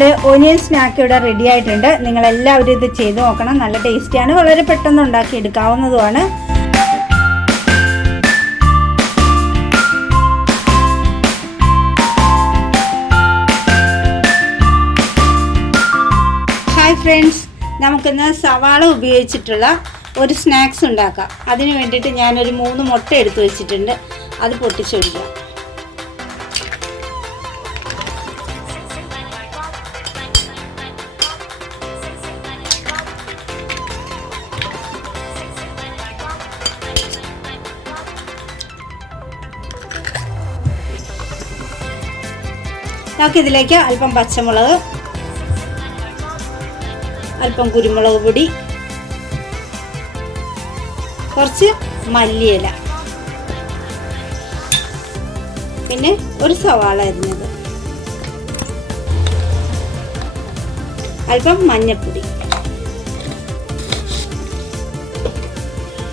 നമ്മുടെ onion snack ഇവിടെ ready ആയിട്ടുണ്ട്. നിങ്ങളെല്ലാവരും ഇത് ചെയ്ത് നോക്കണം. നല്ല ടേസ്റ്റിയാണ്, വളരെ പെട്ടെന്ന് ഉണ്ടാക്കി എടുക്കാവുന്നതുമാണ്. ഹായ് ഫ്രണ്ട്സ്, നമുക്കിന്ന് സവാള ഉപയോഗിച്ചിട്ടുള്ള ഒരു സ്നാക്സ് ഉണ്ടാക്കാം. അതിന് വേണ്ടിയിട്ട് ഞാനൊരു 3 മുട്ട എടുത്ത് വെച്ചിട്ടുണ്ട്. അത് പൊട്ടിച്ചൊഴിക്കാം. നമുക്കിതിലേക്ക് അല്പം പച്ചമുളക്, അല്പം കുരുമുളക് പൊടി, കുറച്ച് മല്ലിയില, പിന്നെ ഒരു സവാള അരിഞ്ഞത്, അല്പം മഞ്ഞൾപ്പൊടി,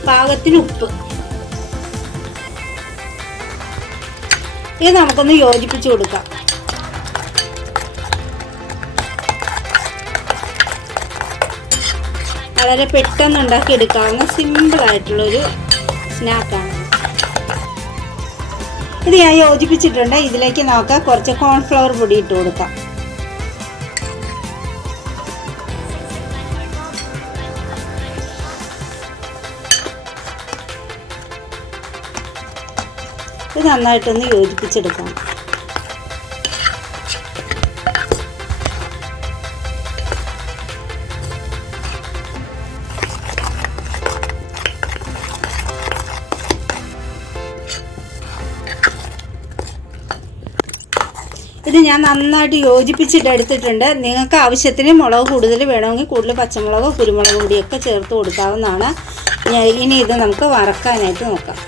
പാകത്തിന് ഉപ്പ്. ഇത് നമുക്കൊന്ന് യോജിപ്പിച്ച് കൊടുക്കാം. വളരെ പെട്ടെന്ന് ഉണ്ടാക്കി എടുക്കാവുന്ന സിമ്പിളായിട്ടുള്ളൊരു സ്നാക്കാണ്. ഇത് ഞാൻ യോജിപ്പിച്ചിട്ടുണ്ട്. ഇതിലേക്ക് നമുക്ക് കുറച്ച് കോൺഫ്ലവർ പൊടി ഇട്ട് കൊടുക്കാം. ഇത് നന്നായിട്ടൊന്ന് യോജിപ്പിച്ചെടുക്കാം. ഇത് ഞാൻ നന്നായിട്ട് യോജിപ്പിച്ചിട്ട് എടുത്തിട്ടുണ്ട്. നിങ്ങൾക്ക് ആവശ്യത്തിന് മുളക് കൂടുതൽ വേണമെങ്കിൽ കൂടുതൽ പച്ചമുളകോ കുരുമുളക് പൊടിയൊക്കെ ചേർത്ത് കൊടുക്കാവുന്നതാണ്. ഇനി ഇത് നമുക്ക് വറക്കാനായിട്ട് നോക്കാം.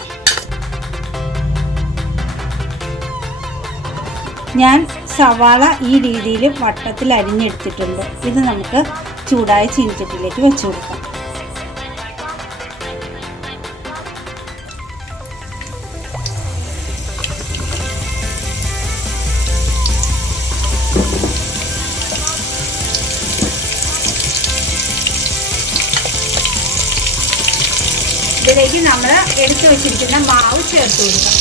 ഞാൻ സവാള ഈ രീതിയിൽ വട്ടത്തിൽ അരിഞ്ഞെടുത്തിട്ടുണ്ട്. ഇത് നമുക്ക് ചൂടായ ചീനിച്ചട്ടിയിലേക്ക് വെച്ച് കൊടുക്കാം. ഇതിലേക്ക് നമ്മൾ എടുത്തു വെച്ചിരിക്കുന്ന മാവ് ചേർത്ത് കൊടുക്കാം.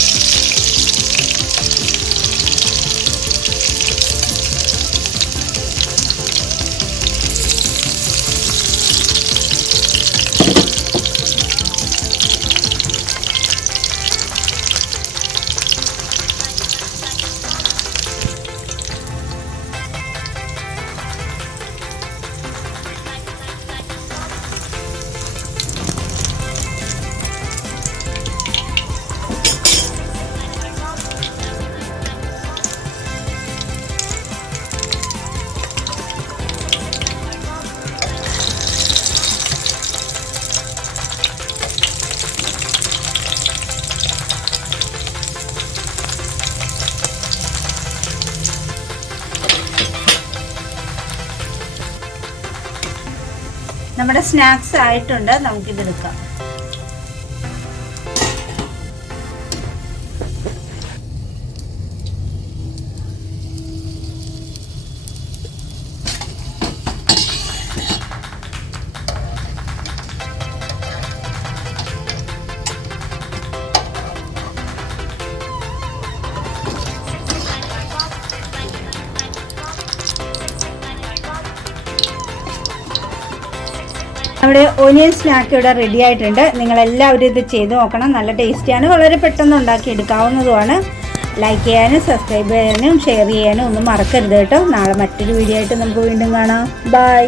നമ്മുടെ സ്നാക്സ് ആയിട്ടുണ്ട്. നമുക്കിതെടുക്കാം. നമ്മുടെ ഓനിയൻ സ്നാക്ക് ഇവിടെ റെഡി ആയിട്ടുണ്ട്. നിങ്ങളെല്ലാവരും ഇത് ചെയ്ത് നോക്കണം. നല്ല ടേസ്റ്റിയാണ്, വളരെ പെട്ടെന്ന് ഉണ്ടാക്കി എടുക്കാവുന്നതുമാണ്. ലൈക്ക് ചെയ്യാനും സബ്സ്ക്രൈബ് ചെയ്യാനും ഷെയർ ചെയ്യാനും ഒന്നും മറക്കരുത് കേട്ടോ. നാളെ മറ്റൊരു വീഡിയോ ആയിട്ട് നമുക്ക് വീണ്ടും കാണാം. ബൈ.